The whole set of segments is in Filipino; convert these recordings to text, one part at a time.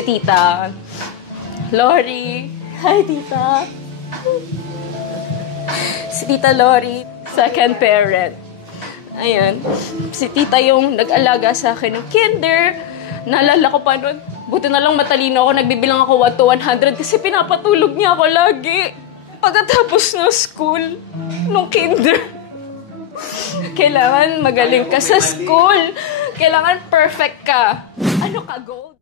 si Tita Lori. Hi, Tita. Si Tita Lori, second parent. Ayun. Si Tita yung nag-alaga sa akin ng kinder. Naalala ko pa nun, buti na lang matalino ako, nagbibilang ako 1 to 100 kasi pinapatulog niya ako lagi. Pagkatapos ng school, nung kinder, kailangan magaling ka sa school. Kailangan perfect ka. Ano ka, gold?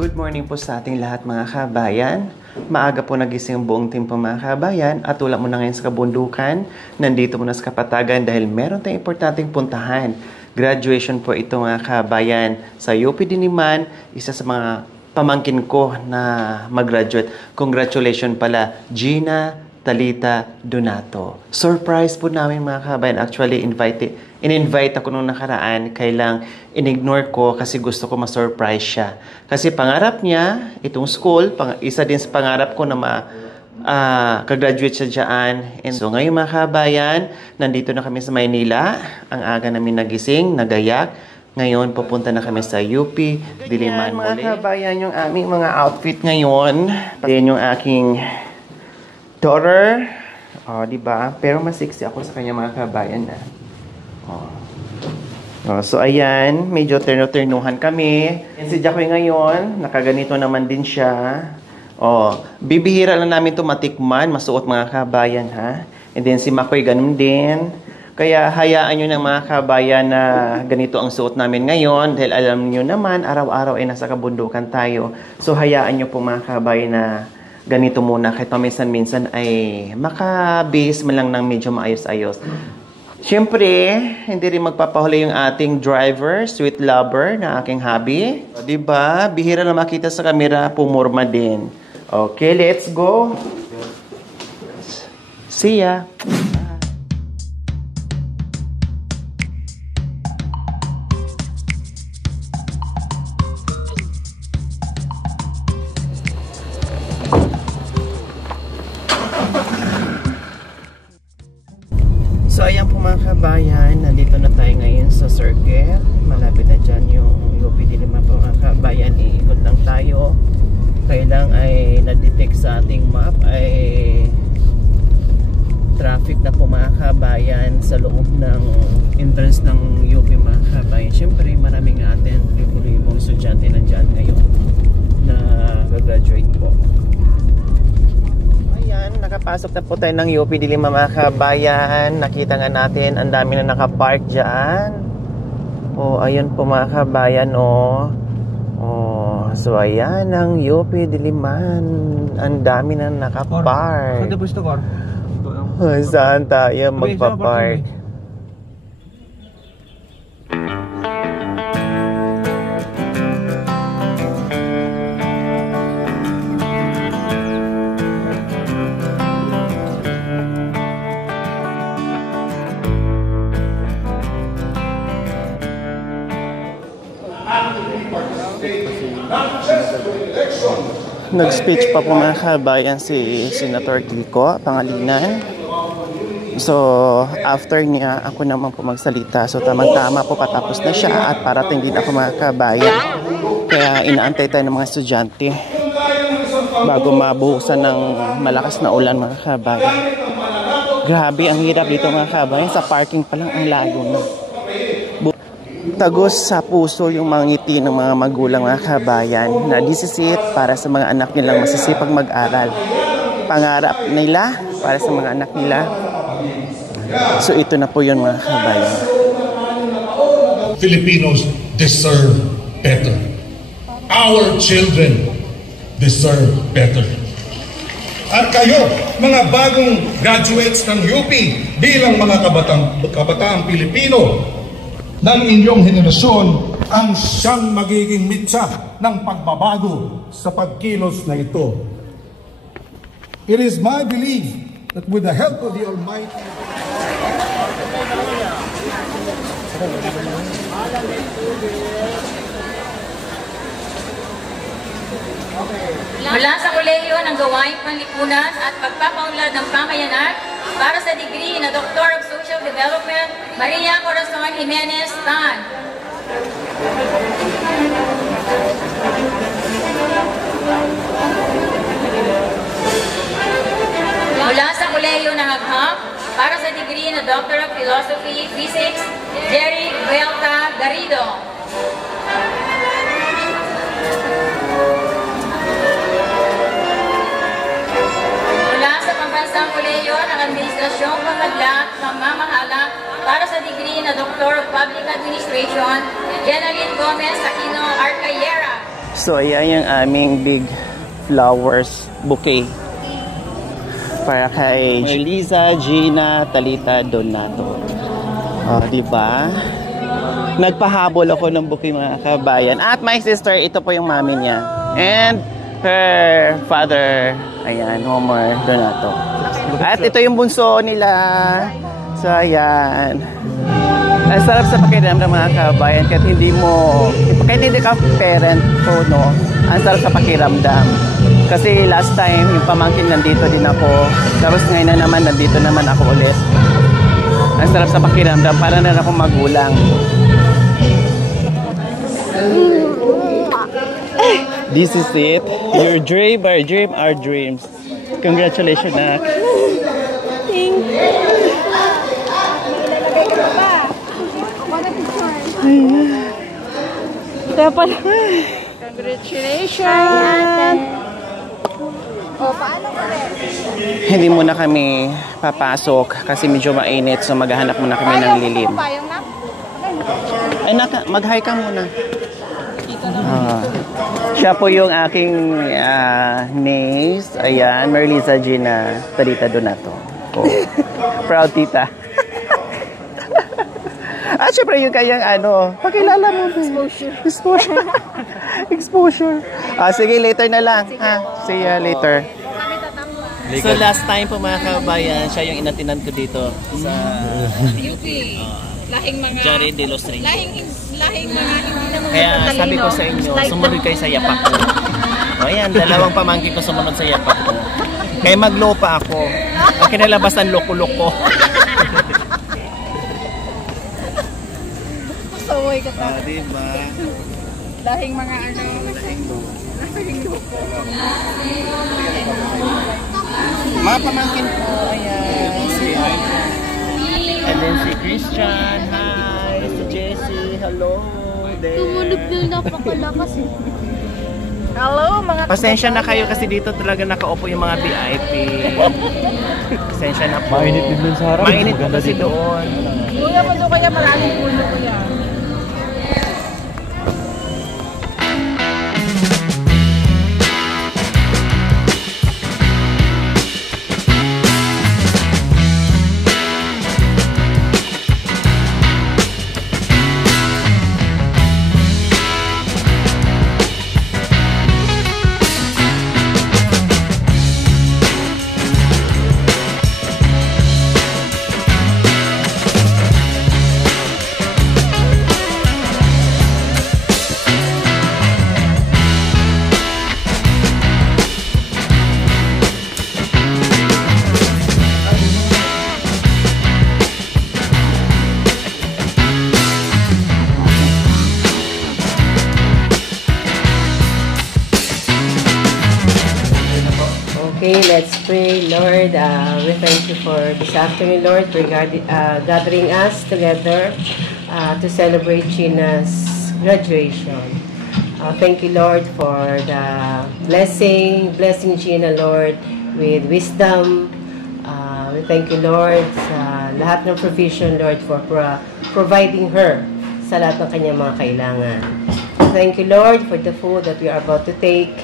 Good morning po sa ating lahat mga kabayan. Maaga po nagising ang buong team po mga kabayan at wala mo na ngayon sa kabundukan. Nandito mo na sa Kapatagan dahil meron tayong importanteng puntahan. Graduation po ito mga kabayan sa UP Diliman, isa sa mga pamangkin ko na mag-graduate. Congratulations pala, Gina Talita Donato. Surprise po namin mga kabayan. Actually, in-invite ako nung nakaraan, kailang in-ignore ko kasi gusto ko ma-surprise siya. Kasi pangarap niya, itong school, isa din sa pangarap ko na ka-graduate siya dyan. And so ngayon mga kabayan, nandito na kami sa Maynila. Ang aga namin nagising, nagayak. Ngayon, pupunta na kami sa UP Diliman muli. Mga kabayan, yung aming mga outfit ngayon. Then yung aking daughter, diba? Pero mas sexy ako sa kanya mga kabayan na. So ayan, medyo terno-ternuhan kami. And si Jacoy ngayon, nakaganito naman din siya. Bibihira lang namin ito matikman, masuot mga kabayan ha. And then si Makoy ganun din. Kaya hayaan nyo na mga kabayan na ganito ang suot namin ngayon. Dahil alam nyo naman, araw-araw ay nasa kabundukan tayo. So hayaan nyo po mga kabayan na ganito muna, kahit paminsan-minsan ay makabihis man lang ng medyo maayos-ayos. Siyempre, hindi rin magpapahuli yung ating driver, sweet lover na aking hubby. Diba? Bihira na makita sa camera, pumurma din. Okay, let's go. See ya. So ayan po mga kabayan, nandito na tayo ngayon sa circuit. Malapit na dyan yung UP Diliman po mga kabayan. Iikot lang tayo. Kailang ay na-detect sa ating map ay traffic na po mga kabayan sa loob ng entrance ng UP mga kabayan. Siyempre maraming atin, libo-libong estudyante na dyan ngayon na graduate po. Nakapasok na po tayo ng UP Diliman mga kabayan. Nakita nga natin, ang dami na nakapark dyan. Ayun po mga kabayan, so ayan ang UP Diliman. Ang dami na nakapark. Saan tayo magpapark? Nag-speech pa po mga kabayan si Senator Kiko Pangilinan. So, after niya, ako naman po magsalita. So, tamang-tama po patapos na siya at parating din ako mga kabayan. Kaya inaantay tayo ng mga estudyante bago mabuhusan ng malakas na ulan mga kabayan. Grabe, ang hirap dito mga kabayan. Sa parking pa lang ang layo na. Tagos sa puso yung mga ngiti ng mga magulang mga kabayan na disisit para sa mga anak nilang masisipag mag-aral. Pangarap nila para sa mga anak nila. So ito na po yun mga kabayan. Filipinos deserve better. Our children deserve better. At kayo, mga bagong graduates ng UP, bilang mga kabataang Pilipino ng inyong henerasyon, ang siyang magiging mitsa ng pagbabago sa pagkilos na ito. It is my belief that with the help of the Almighty, mula sa kolehiyo ng gawaing panlipunan at pagpapaunlad ng pamayanan para sa degree na Doctor of Social Development, Maria Corazon Jimenez Tan. Mula sa kolehiyo ng Agham para sa degree na Doctor of Philosophy, Physics, Jerry Huelta Garrido. Pambansang Kolehiyo ng Administrasyong Pamamahala para sa degree na Doctor of Public Administration, Jenaline Gomez Aquino Arcayera. So ayan yung aming big flowers bouquet para kay Liza, Gina, Talita, Donato. Oh, di ba? Nagpahabol ako ng bouquet mga kabayan. At my sister, ito po yung mami niya. And her father, ayan, Homer Donato. At ito yung bunso nila. So, ayan. Ang sarap sa pakiramdam mga kabayan kahit hindi ka parent po, no? Ang sarap sa pakiramdam. Kasi last time, yung pamangkin nandito din ako. Tapos ngayon na naman, nandito naman ako ulit. Ang sarap sa pakiramdam. Para na ako magulang. This is it. Your dream, our dreams. Congratulations, Nak. Thank you. Kaya pala. Congratulations. O, paano ko rin? Hindi muna kami papasok kasi medyo mainit. So maghahanap muna kami ng lilim. Payong na? Ay, mag-hi ka muna. Siya po yung aking niece. Ayan, Merliza Gina Talita Donato. Oh. Proud tita. At syempre yung kayang pakilala mo. Exposure. Exposure. Sige, later na lang. See ya later. So last time po mga kabayan, siya yung inatinan ko dito sa UP. Lahing mga... Jared de los Reyes. Lahing mga hindi naman Kaya sabi ko sa inyo, sumunod kayo sa yapak ko. O ayan, dalawang pamangkin ko sumunod sa yapak ko. Kaya maglopa ako. Ang kinalabas ang loko-loko. Pasaway ka pa. Diba? Lahing mga Lahing loko. Mga pamangkin ko, ayan. And then si Christian, hi. Si Jessie, hello. Tumulog na napakalakas. Hello, mga Pasensya na kayo kasi dito talaga nakaupo yung mga VIP. Pasensya na po. Mainit din dun sa harap. Mainit po kasi doon. Kuya mo doon kaya maraming puno kuya. Okay, let's pray. Lord, we thank you for this afternoon, Lord, for gathering us together to celebrate Gina's graduation. Thank you, Lord, for the blessing Gina, Lord, with wisdom. We thank you, Lord, sa lahat ng provision, Lord, for providing her sa lahat ng kanyang mga kailangan. Thank you, Lord, for the food that we are about to take.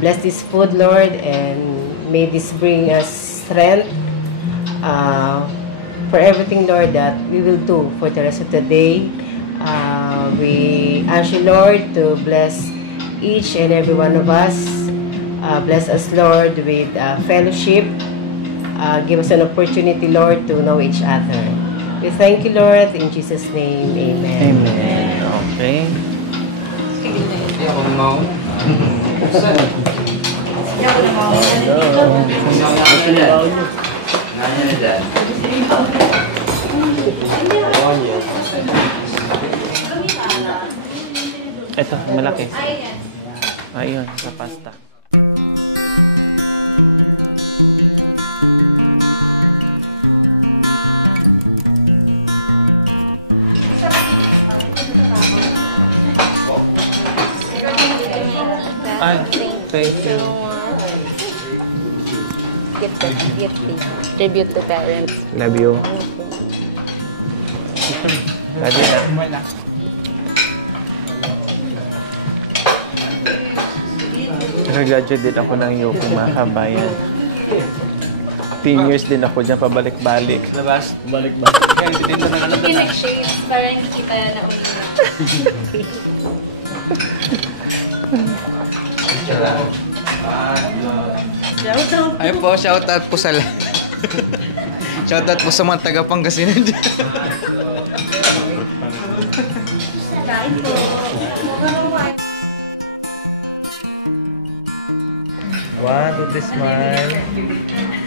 Bless this food, Lord, and may this bring us strength for everything, Lord, that we will do for the rest of the day. We ask you, Lord, to bless each and every one of us. Bless us, Lord, with fellowship. Give us an opportunity, Lord, to know each other. We thank you, Lord, in Jesus' name. Amen. Amen. Okay. Ito, malaki. Ayun, sa pasta. Ay, thank you. Gift. Tribute to parents. Love you. Love you na. Nag-graduate din ako ng UP, mga kabayan. 10 years din ako dyan, pabalik-balik. Labas, balik-balik. Kaya hindi din na alam na. Shades, para hindi kita na una. Ayun po, shoutout po sa shoutout po sa mga taga Pangasinan dyan. One, two, three, smile.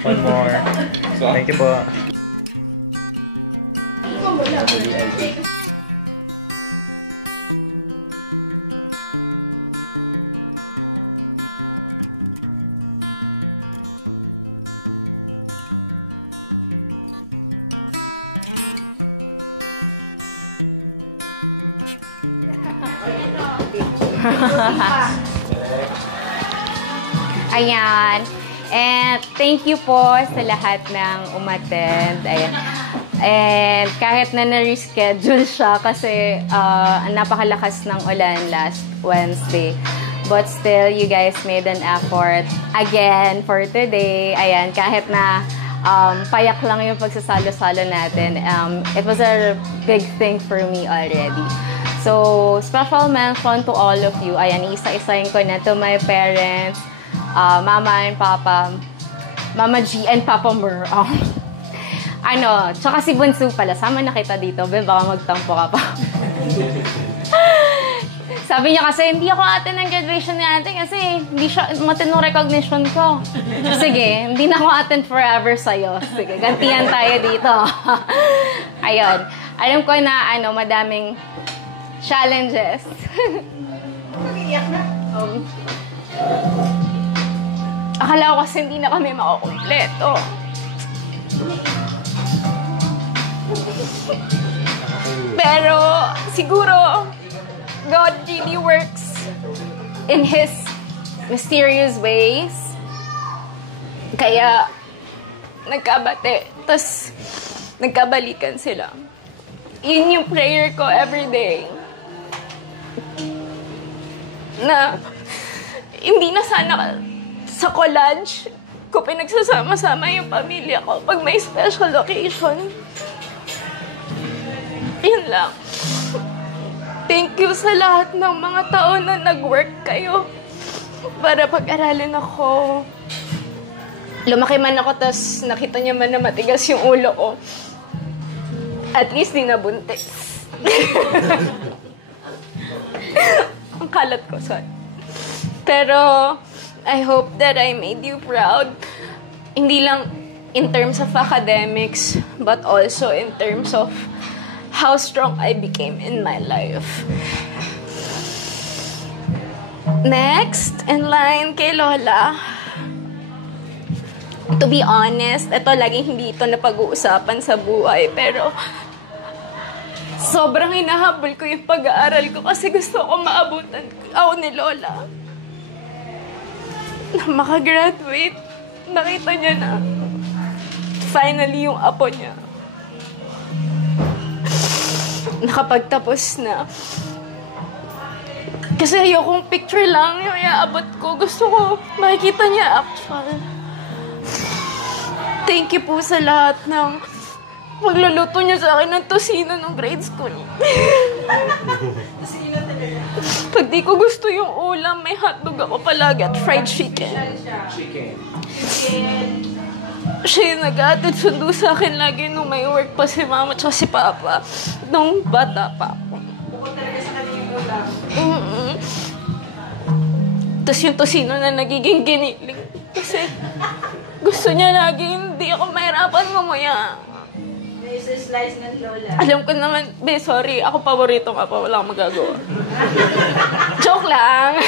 One more. Thank you po. Ayan. And thank you po sa lahat ng umattend. Ayan. And kahit na na-reschedule siya kasi napakalakas ng ulan last Wednesday. But still, you guys made an effort again for today. Ayan, kahit na payak lang yung pagsasalo-salo natin. It was a big thing for me already. So, special mention to all of you. Ayan, isa-isayin ko na to my parents, Mama and Papa, Mama G and Papa Mer. Tsaka si Bunso pala. Sama na kita dito. Ben, baka magtampo ka pa. Sabi niya kasi, hindi ako ate ng graduation ni ate kasi hindi siya matinong recognition ko. Sige, hindi na ako attend forever sa'yo. Sige, gantihan tayo dito. Ayun. Alam ko na, madaming challenges. Akala ko kasi hindi na kami makakumpleto. Pero, siguro, God really works in His mysterious ways. Kaya, nagkabate. Tapos, nagkabalikan sila. Yun yung prayer ko everyday. Na, hindi na sana sa college ko pinagsasama-sama yung pamilya ko pag may special occasion. Yun lang. Thank you sa lahat ng mga taon na nag-work kayo para pag-aralin ako. Lumaki man ako, tas nakita niya man na matigas yung ulo ko. At least di nabuntis. Ang kalat ko, sorry. Pero, I hope that I made you proud. Hindi lang in terms of academics, but also in terms of how strong I became in my life. Next, in line kay Lola. To be honest, ito laging hindi ito napag-uusapan sa buhay. Pero sobrang hinahabol ko yung pag-aaral ko kasi gusto ko maabutan ako ni Lola. Na makagraduate, nakita niya na finally yung apo niya nakapagtapos na. Kasi ayokong picture lang yung iaabot ko. Gusto ko makikita niya actual. Thank you po sa lahat ng magluluto niya sa akin ng tosino nung grade school. Pag di ko gusto yung ulam, may hotdog ako palagi at fried chicken. Siya yung nag-aatid sundo sa akin lagi nung may work pa si mama at si papa. Nung bata pa ako. Bukod talaga sa kanya yung ulam. Tapos yung tosino na nagiging giniling. Kasi gusto niya lagi hindi ako mahirapan ngumuya. May slice ng Lola. Alam ko naman, sorry, ako paborito nga pa, wala akong magagawa. Joke lang!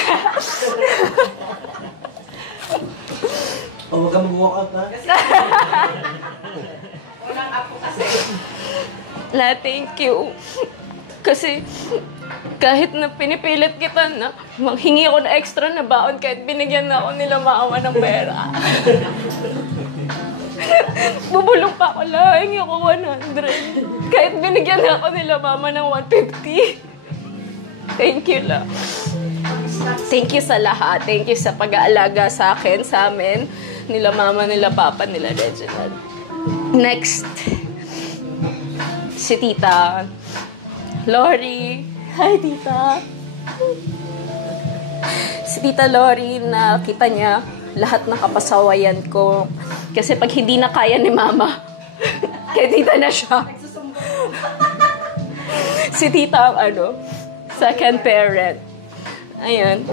Huwag ka mag-walk out na. Unang apo kasi. Thank you. Kasi kahit na pinipilit kita na manghingi ako na extra na baon kahit binigyan na ako nila maawa ng pera. Bubulong pa ako lang, hingi ako 100. Kahit binigyan na ako nila mama ng 150. Thank you lang. Thank you sa lahat. Thank you sa pag-aalaga sa akin, sa amin. Nila mama, nila papa, nila Reginald. Next, si Tita Lori. Hi, Tita. Si Tita Lori, nakita niya lahat ng kapasawayan ko. Kasi pag hindi na kaya ni Mama, kaya Tita na siya. Si Tita ang second parent. Ayun.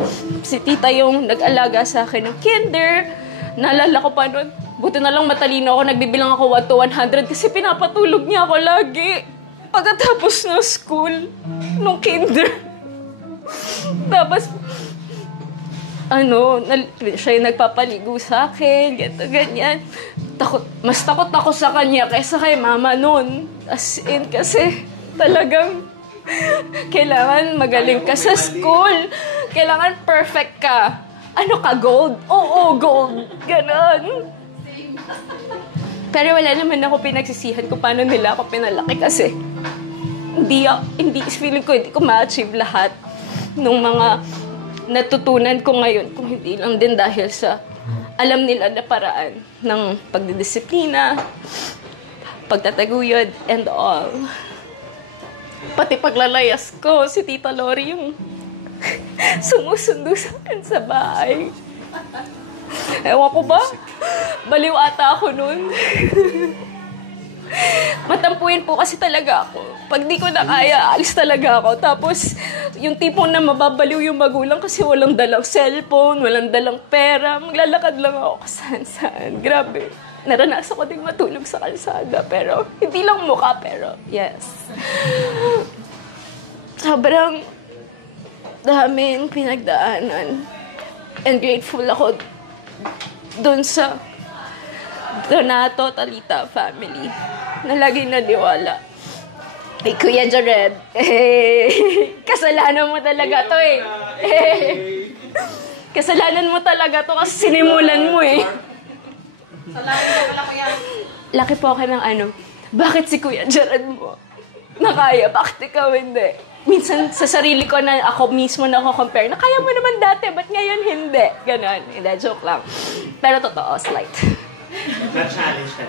Si Tita yung nag-alaga sa akin ng kinder. Naalala ko pa nun, buti na lang matalino ako, nagbibilang ako 1 to 100 kasi pinapatulog niya ako lagi. Pagkatapos ng school, nung kinder. Tapos, siya yung nagpapaligo sa akin, ganyan. Mas takot ako sa kanya kaysa kay mama nun. As in, kasi talagang kailangan magaling ka sa school. Kailangan perfect ka. Ano ka, gold? Oo, gold. Ganon. Pero wala naman ako pinagsisihan kung paano nila ako pinalaki kasi feeling ko hindi ko ma-achieve lahat ng mga natutunan ko ngayon kung hindi lang din dahil sa alam nila na paraan ng pagdidisiplina, pagtataguyod, and all. Pati paglalayas ko, si Tita Lori yung sumusundo sa akin sa bahay. Ewan ko ba? Baliw ata ako nun. Matampuin po kasi talaga ako. Pag di ko na kaya, alis talaga ako. Tapos, yung tipong na mababaliw yung magulang kasi walang dalang cellphone, walang dalang pera. Maglalakad lang ako saan-saan. Grabe. Naranasan ko ding matulog sa kalsada. Pero, hindi lang mukha, pero yes. Sobrang daming pinagdaanan. And grateful ako dun sa Donato Talita family na laging naniwala. Ay, Kuya Jared, kasalanan mo talaga to kasalanan mo talaga to kasi sinimulan mo Salamat ka pala, Kuya. Laki po ako ng bakit si Kuya Jared mo nakaya, bakit ikaw hindi? Minsan sa sarili ko na ako mismo na ako compare, na kaya mo naman dati, ba't ngayon hindi? Ganon, hindi, joke lang. Pero totoo, slight. Na-challenge ka.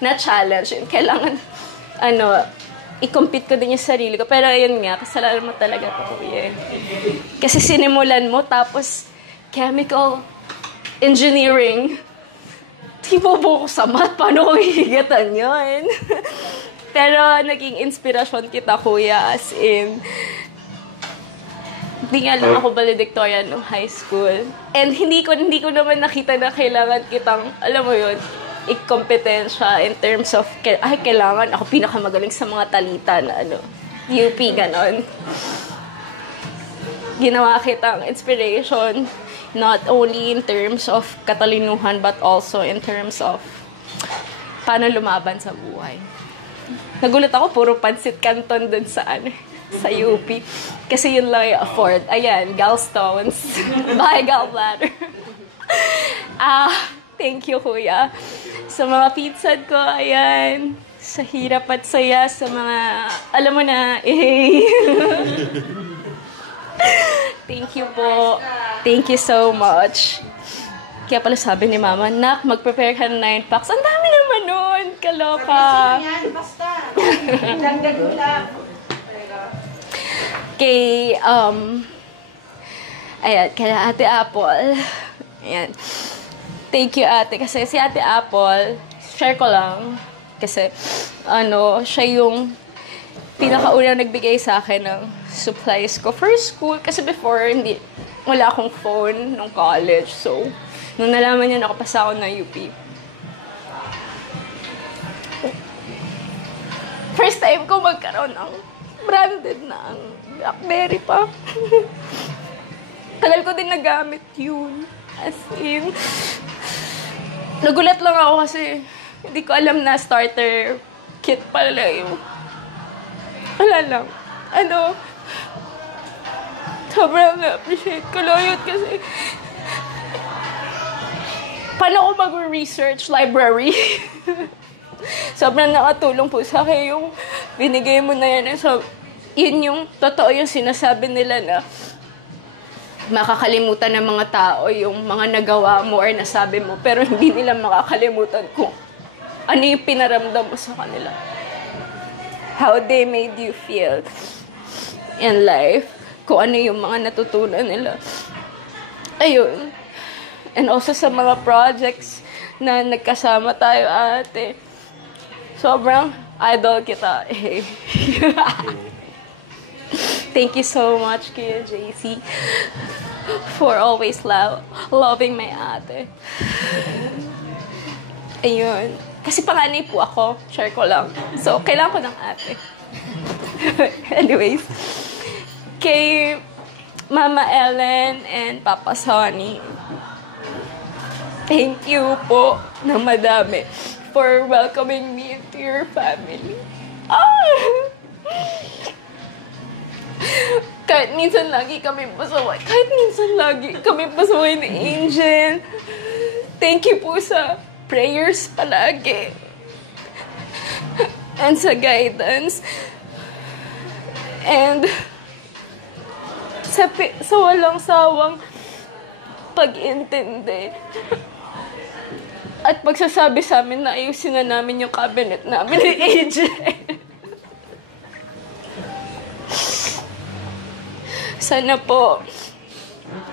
Na-challenge. Kailangan, i-compete ko din yung sarili ko. Pero yun nga, kasalanan mo talaga ito, Kuya. Kasi sinimulan mo, tapos chemical engineering. Di mo ko sa math, paano ko hihigatan yun? Pero naging inspirasyon kita, Kuya, as in, hindi nga lang ako valedictorian nung high school. And hindi ko naman nakita na kailangan kitang, alam mo yun, ikompetensya in terms of, kailangan ako pinakamagaling sa mga talita na UP, ganon. ginawa kitang inspiration, not only in terms of katalinuhan, but also in terms of paano lumaban sa buhay. Nagulat ako, puro pansit canton dun sa sa UP. Kasi yun lang i-afford. Ayan, gallstones. Bye, gallbladder. Thank you, Kuya. Sa mga pinsan ko, ayan. Sa hirap at saya, sa mga, alam mo na, Thank you po. Thank you so much. Kaya pala sabi ni Mama, Nak, mag-prepare ka ng 9 packs. Ang dami naman nun. Kaloka. Yan, basta. Dagdag mo lang. Kay, ayan, kay Ate Apple. Ayan. Thank you, Ate. Kasi si Ate Apple, share ko lang. Kasi, siya yung pinakaunang nagbigay sa akin ng supplies ko for school. Kasi before, wala akong phone nung college. So, nung nalaman niya, nakapasa ako ng UP. First time ko magkaroon ng branded na BlackBerry pa. Tagal ko din nagamit yun. As in, nagulat lang ako kasi hindi ko alam na starter kit pala yung wala lang. Sobrang na-appreciate ko lang yun kasi paano ko mag-research library? Sobrang nakatulong po sa akin yung binigay mo na yan. So, yun yung totoo yung sinasabi nila na makakalimutan ng mga tao yung mga nagawa mo or nasabi mo, pero hindi nila makakalimutan kung ano yung pinaramdam mo sa kanila. How they made you feel in life. Kung ano yung mga natutunan nila. Ayun. And also sa mga projects na nagkasama tayo, Ate. Sobrang idol kita. Thank you so much, Kuya JC, for always loving my ate. Ayun. Kasi panganay po ako. Share ko lang. So, kailangan ko ng ate. Anyways. Kay Mama Ellen and Papa Sonny, thank you po ng madami for welcoming me into your family. Kahit minsan lagi kami pasaway. Ni Angel. Thank you po sa prayers palagi. And sa guidance. And sa walang sawang pag-intindi. At pagsasabi sa amin na ayusin na namin yung cabinet namin ni AJ. Sana po,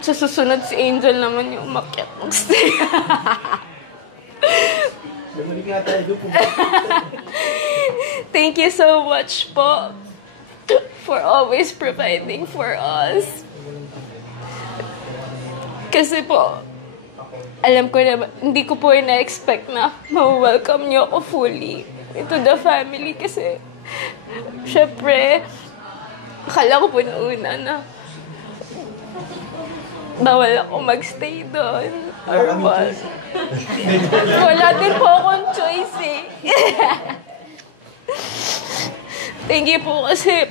sa susunod si Angel naman yung umakyat ng stay. Thank you so much po for always providing for us. Kasi po, alam ko na, hindi ko po na-expect na ma-welcome niyo ako fully into the family kasi syempre, akala ko po noona na bawal ako magstay doon or what. Wala din po akong choice eh. Thank you po kasi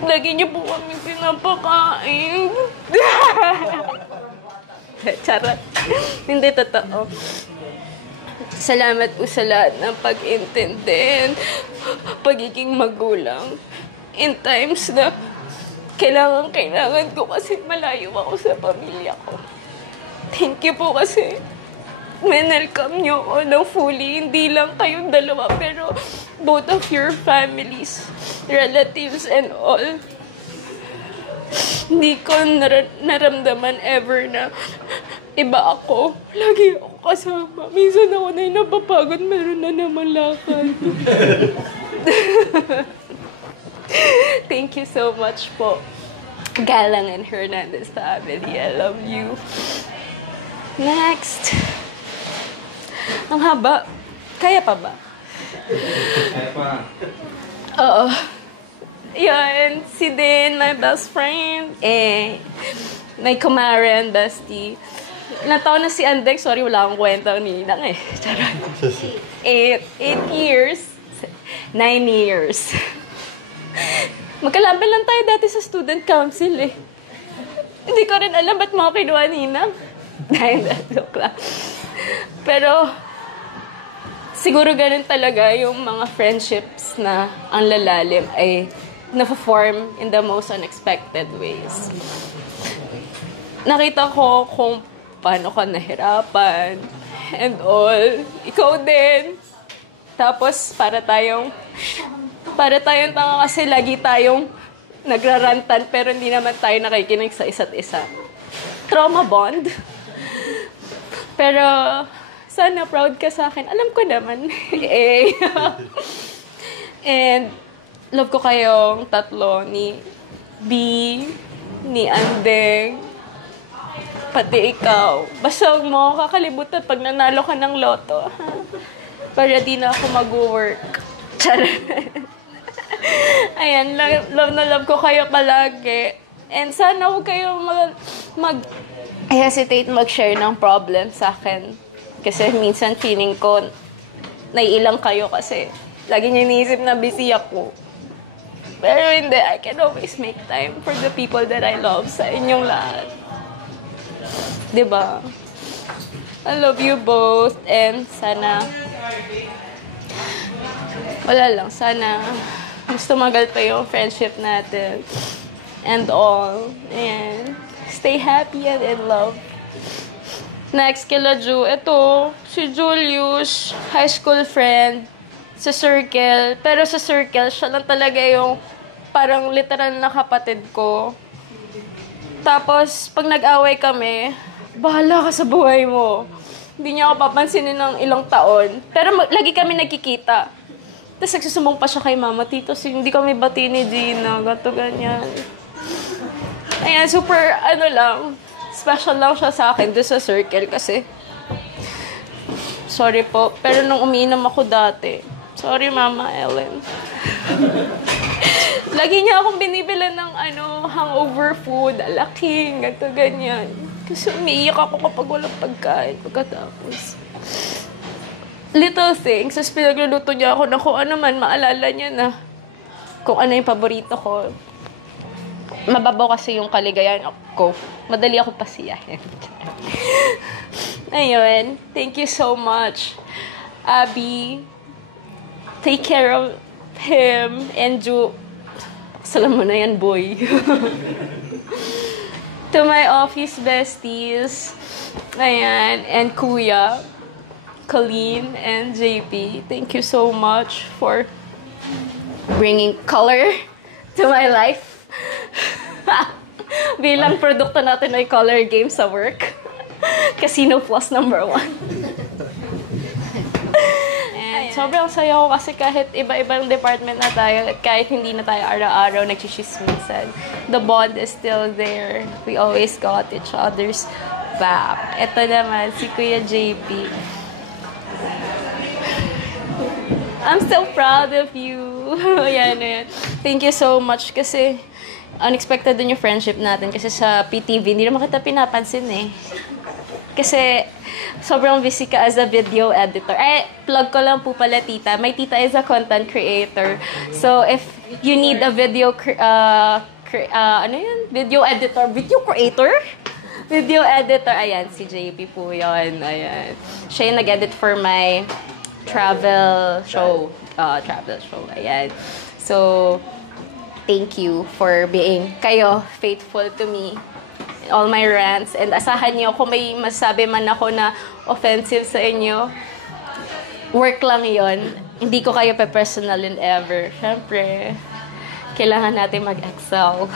lagi niyo po kami pinapakain. Charot. Hindi totoo. Salamat po sa lahat ng pag-intindi, pagiging magulang. In times na kailangan ko kasi malayo ako sa pamilya ko. Thank you po kasi welcome niyo ako ng fully. Hindi lang kayong dalawa, pero both of your families, relatives and all. Hindi ko naramdaman ever na iba ako. Lagi ako kasama. Minsan ako na yung napapagod, meron na naman lakad. Thank you so much po. Galang and Hernandez family. I love you. Next. Ang haba. Kaya pa ba? Kaya pa. Oo. Yun, si Din, my best friend. May kumare and bestie. Ilang taon na si Andeng? Sorry, wala akong kwenta ni Ninang eh. Charot. 8 years. 9 years. Magkalaban lang tayo dati sa student council eh. Hindi ko rin alam ba't mo kinuha Ninang. Dahil joke lang. Pero, siguro ganun talaga yung mga friendships na ang lalalim ay na-form in the most unexpected ways. Nakita ko kung paano ka nahirapan and all. Ikaw din. Tapos, para tayong tanga kasi lagi tayong nagrarantan pero hindi naman tayo nakikinig sa isa't isa. Trauma bond. Pero, sana proud ka sa akin. Alam ko naman. And, love ko kayong tatlo ni B, ni Andeng, pati ikaw. Basta huwag mo kakalimutan pag nanalo ka ng loto. Para di na ako mag-work. Ayan, love na love ko kayo palagi. And sana huwag kayo mag-hesitate mag-share ng problem sa akin. Kasi minsan feeling ko naiilang kayo kasi lagi niyo iniisip na busy ako. Pero hindi, I can always make time for the people that I love sa inyong lahat. Diba? I love you both and sana mas tumagal pa yung friendship natin and all. And stay happy and in love. Next, kila Ju. Ito, si Julius, high school friend, sa circle. Pero sa circle, siya lang talaga yung parang literal na kapatid ko. Tapos, pag nag-away kami, bahala ka sa buhay mo. Hindi niya ako papansinin ng ilang taon. Pero lagi kami nagkikita. Tapos nagsusumbong pa siya kay mama, Tito, hindi kami bati ni Gina, gato ganyan. Ayan, super, special lang siya sa akin doon sa circle kasi, sorry po, pero nung umiinom ako dati, sorry Mama Ellen. Lagi niya akong binibilan ng hangover food, alaking, gato ganyan. Kasi umiiyak ako kapag walang pagkain pagkatapos. Little things, tapos pinagluluto niya ako na kung ano man, maalala niya na kung ano yung paborito ko. Mababaw kasi yung kaligayahan ko. Madali ako pasiyahin. Ayun, thank you so much. Abby, take care of him and Ju. Salam mo na yan, boy. To my office besties, ayan, and Kuya, Colleen, and JP, thank you so much for bringing color to my life. Bilang produkto natin ay color game sa work. Casino Plus #1. And sobrang saya ko kasi kahit iba-ibang department na tayo at kahit hindi na tayo araw-araw nagchichismisan, the bond is still there. We always got each other's back. Ito naman, si Kuya JP. I'm so proud of you. Yan. Thank you so much kasi unexpected din yung friendship natin kasi sa PTV hindi naman kita pinapansin eh. Kasi sobrang busy ka as a video editor. Plug ko lang po pala tita. My tita is a content creator. So if you need a video video editor, video creator? Video editor, ayan, si JP po yun. Ayan. Siya yung nag-edit for my travel show. Ayan. So, thank you for being faithful to me in all my rants. And asahan niyo, kung may masabi man ako na offensive sa inyo, work lang yon. Hindi ko kayo pe-personalin ever. Siyempre, kailangan natin mag-excel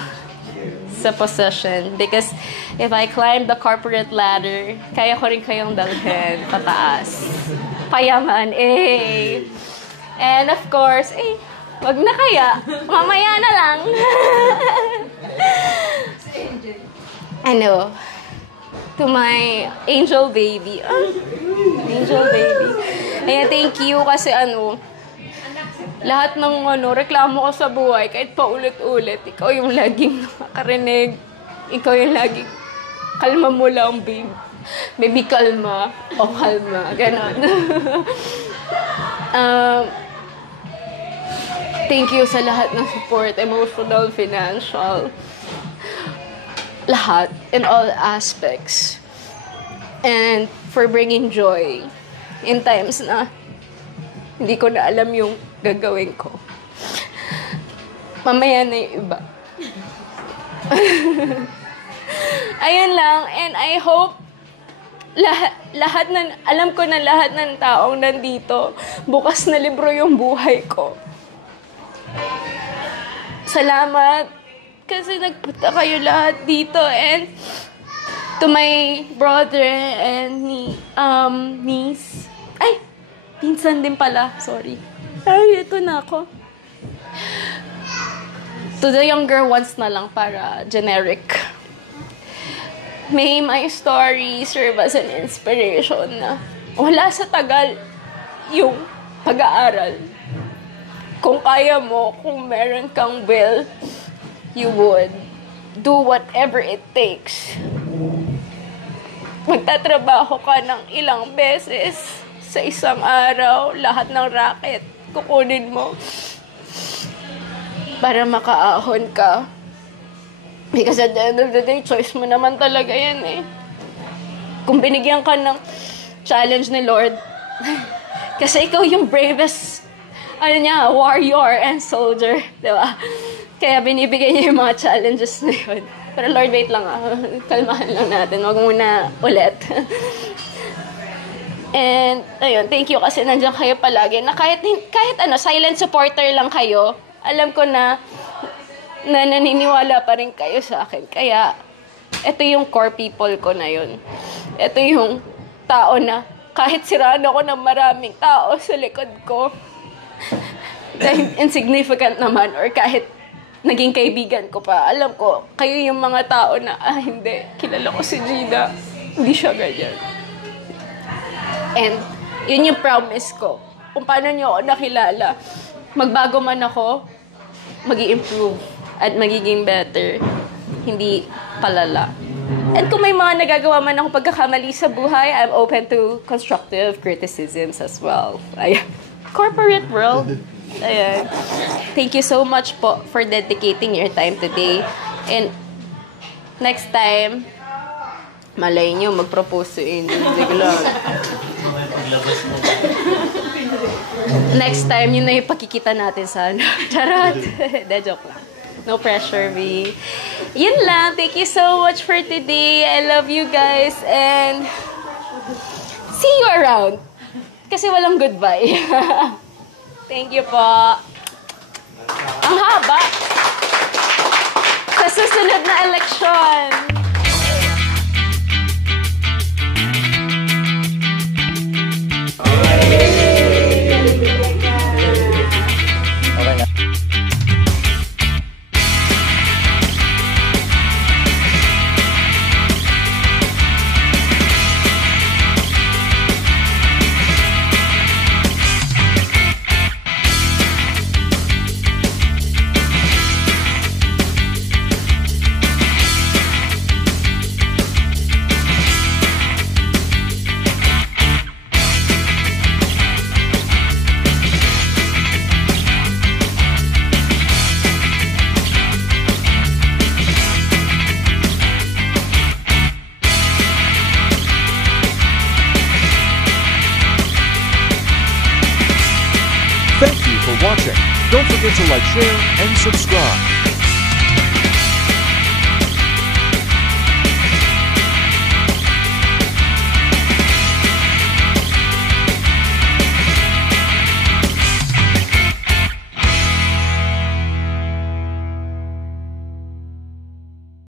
sa position. Because if I climb the corporate ladder, kaya ko rin kayong dalhin pataas. Payaman, And of course, wag na kaya. Mamaya na lang. To my angel baby. Angel baby. Ayan, thank you kasi lahat ng reklamo ko sa buhay, kahit paulit-ulit, ikaw yung laging nakakarinig. Ikaw yung laging, kalma mo lang, babe. Baby, kalma. O, kalma. Ganon. Thank you sa lahat ng support, emotional, financial. Lahat, in all aspects. And for bringing joy in times na hindi ko na alam yung gagawin ko. Mamaya na yung iba. Ayun lang, and I hope alam ko na lahat ng taong nandito, bukas na libro yung buhay ko. Salamat kasi nagpunta kayo lahat dito, and to my brother and niece. Ay, pinsan din pala. Sorry. Ay, ito na ako. To the younger ones na lang para generic. May my story serve as an inspiration na wala sa tagal yung pag-aaral. Kung kaya mo, kung meron kang will, you would do whatever it takes. Magtatrabaho ka ng ilang beses sa isang araw, lahat ng racket kukunin mo para makaahon ka. Because at the end of the day, choice mo naman talaga yan eh. Kung binigyan ka ng challenge ni Lord, kasi ikaw yung bravest, warrior and soldier, di ba? Kaya binibigay niya yung mga challenges na yun. Pero Lord, wait lang kalmahan lang natin. Wag muna ulit. And, ayun, thank you kasi nandiyan kayo palagi. Na kahit silent supporter lang kayo, alam ko na naniniwala pa rin kayo sa akin. Kaya, ito yung core people ko na yun. Ito yung tao na kahit siraan ako ng maraming tao sa likod ko, kahit insignificant naman, or kahit naging kaibigan ko pa, alam ko, kayo yung mga tao na, hindi, kilala ko si Gina, hindi siya ganyan. And, yun yung promise ko. Kung paano niyo ako nakilala, magbago man ako, mag-i-improve at magiging better, hindi palala. And kung may mga nagagawa man ako pagkakamali sa buhay, I'm open to constructive criticisms as well. Ayan. Corporate world. Ayan. Thank you so much po for dedicating your time today. And next time, malay nyo, mag-propose sa inyo. Next time, yun na yung pakikita natin sa Charot. De, joke lang. No pressure, B. Yun lang. Thank you so much for today. I love you guys. And see you around. Kasi walang goodbye. Thank you po. Ang haba. Sa susunod na eleksyon. Thank you for watching. Don't forget to like, share, and subscribe.